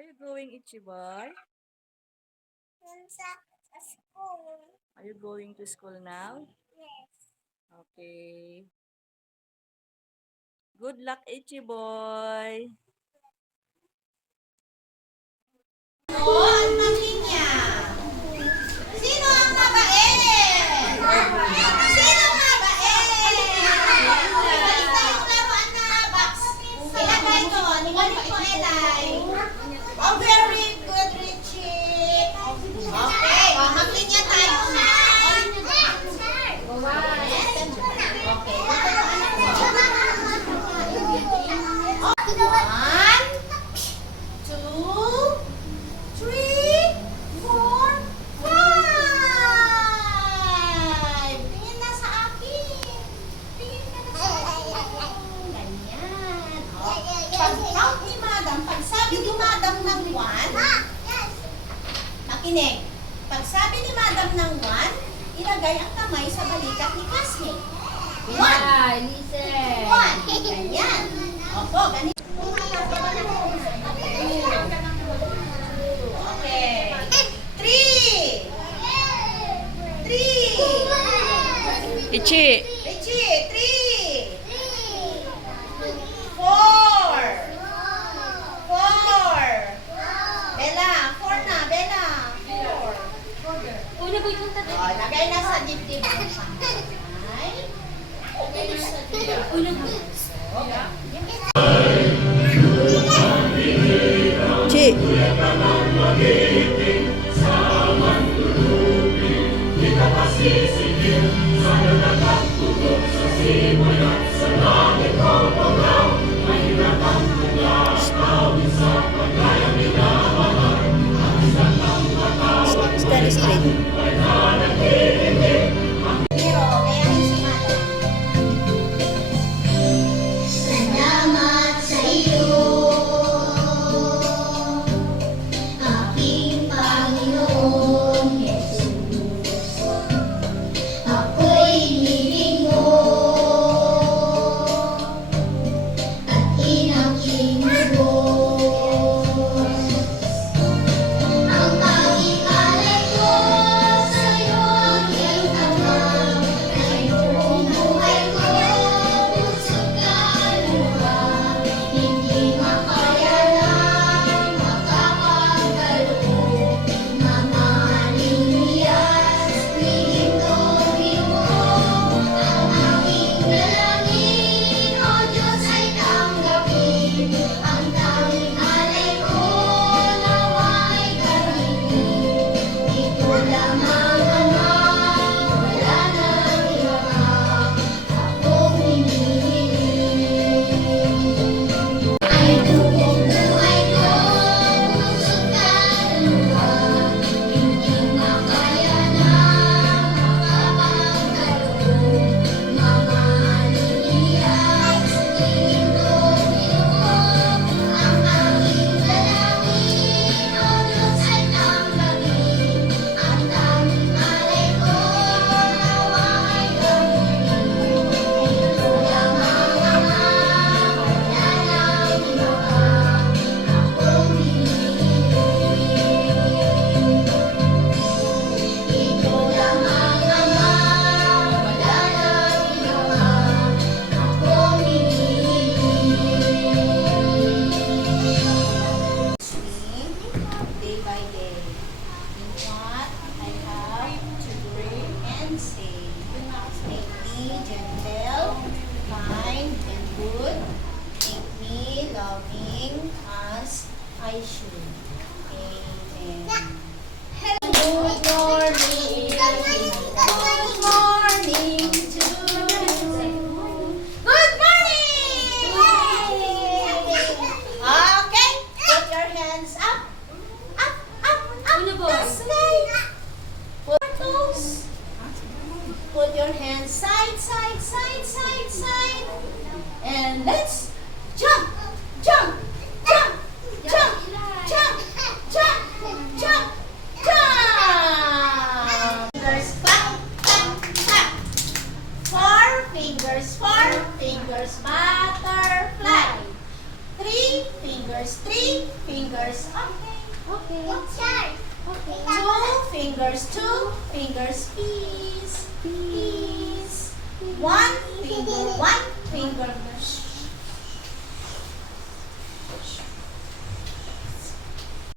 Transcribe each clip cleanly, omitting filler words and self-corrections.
Where are you going, Ichiboy? Sa school. Are you going to school now? Yes. Okay. Good luck, Ichiboy. Ang pamilya. Sino ang mabait? Sino mabait? Ibalik tayo yung laruan na box. Ilagay ko. Ibalik ko, Elay. Oh, very good, Richie. Okay. Maglinya tayo na. Okay. 1, 2, 3, 4, 5. Tingin na sa akin. Tingin ka na sa akin. Ganyan. Pag-count ni Madam, pag sabi ni Madam ng 1, makinig. Pag sabi ni Madam ng 1, ilagay ang kamay sa balikat ni classmate. 1. Listen. 1. Ganyan. Opo, ganito. Okay. 3. 3. Ichi. Richie, 3. 4. 4. Bella, 4 na, Bella. 4. Una ba yung tatay? Oh, lagay na sa dibdib ng kamay. Lagay na sa dibdib. Una ba? Chi. Stand straight. Pero, gayahin si Madam. fingers. Okay. Okay. Okay. Two fingers, peace, peace. One finger.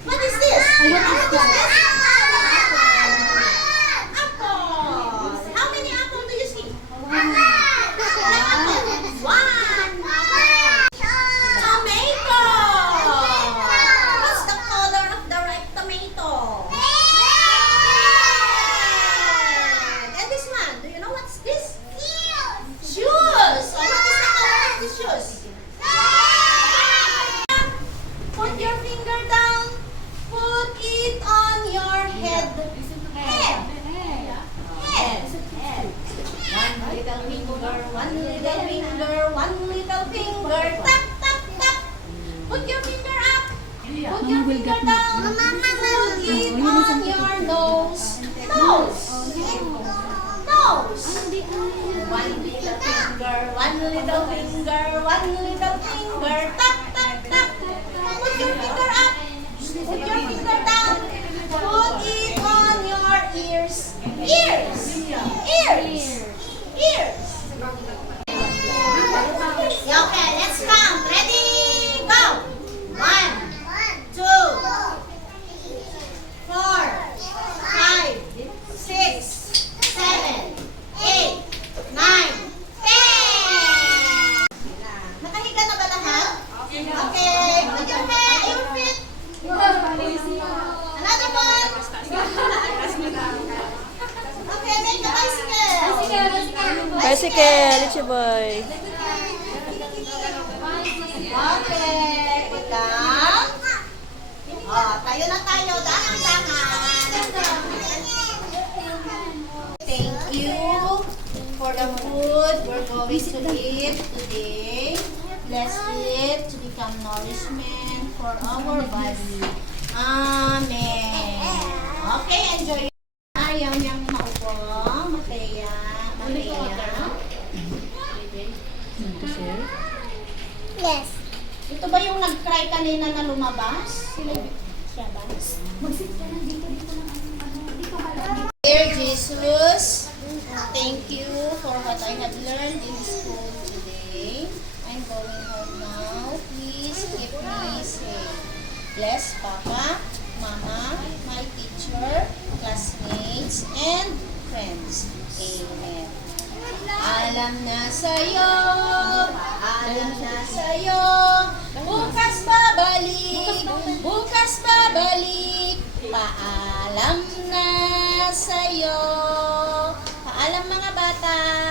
What is this? Apple. How many apples do you see? One. Tomato. What's the color of the ripe tomato? Red. And this one, do you know what's this? Shoes. So what is the color of the shoes? Put your finger down. Put it on your head. Head. One little finger, one little finger. Tap, tap, tap. Put your finger up. Put your finger down. Put it on your nose. Nose. Nose. One little finger, one little finger, one little finger. Tap, tap, tap. Put your finger up. Put your finger down. Put it on your ears. Ears. Ears. Ears. Okay, let's count. Ready? Go. 1, 2, 4, 5, 6, 7, 8, 9, 10. Nakahiga na ba lahat? Okay. Put your feet. Another one. Okay, make the bicycle. Bicycle, Richie boy. Okay, wait lang. Tayo na tayo. Dahan-dahan. Thank you for the food we're going to eat today. Bless it to become nourishment for our body. Amen. Okay, enjoy. Ayaw niyang maupo. Matea. Yes. Ito ba yung nag-cry kanina na lumabas? Siya ba? Dear Jesus, thank you for what I have learned in school today. I'm going home now. Please keep me safe. Bless Papa, Mama, my teacher, classmates, and friends. Amen. Alam na sa'yo, bukas babalik, paalam na sa'yo. Paalam mga bata.